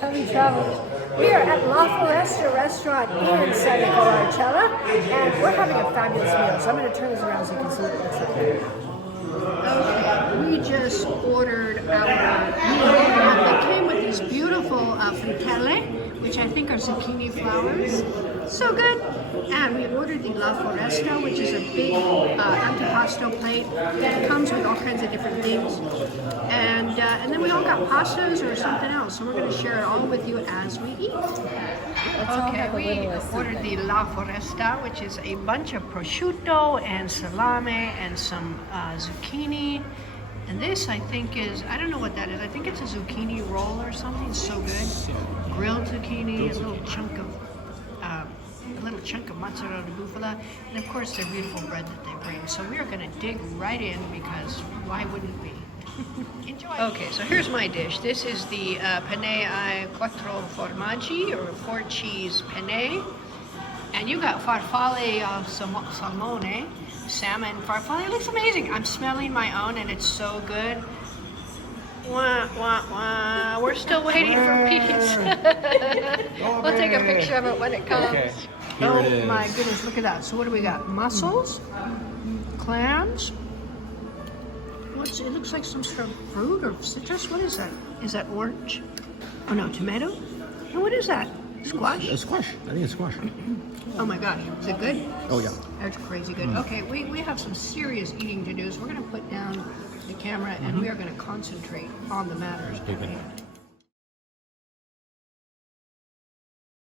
Heavy Travelers. We are at La Foresta restaurant in San Nicola Arcella, and we're having a fabulous meal. So I'm going to turn this around so you can see what it looks like. Okay, we just ordered our meal, and it came with these beautiful frittelle, which I think are zucchini flowers. So good. And we ordered the La Foresta, which is a big antipasto plate. It comes with all kinds of different things. And then we all got pastas or something else. So we're going to share it all with you as we eat. Okay, we ordered the La Foresta, which is a bunch of prosciutto and salame and some zucchini. And this, I think, is, I don't know what that is. I think it's a zucchini roll or something. It's so good. Grilled zucchini, a little chunk of mozzarella bufala, and of course their beautiful bread that they bring. So we are going to dig right in because why wouldn't we? Enjoy. Okay, so here's my dish. This is the penne ai quattro formaggi, or 4 cheese penne. And you got farfalle al salmone, salmon farfalle. It looks amazing. I'm smelling my own and it's so good. Wah, wah, wah. We're still waiting for Pete's. We'll take a picture of it when it comes. Okay. Oh my goodness, look at that. So what do we got? Mussels, clams. It looks like some sort of fruit or citrus. What is that? Is that orange? Oh no, tomato? And what is that? Squash? A squash. I think it's squash. Oh my gosh, is it good? Oh yeah. That's crazy good. Okay, we have some serious eating to do, so we're going to put down the camera and we are going to concentrate on the matters at hand.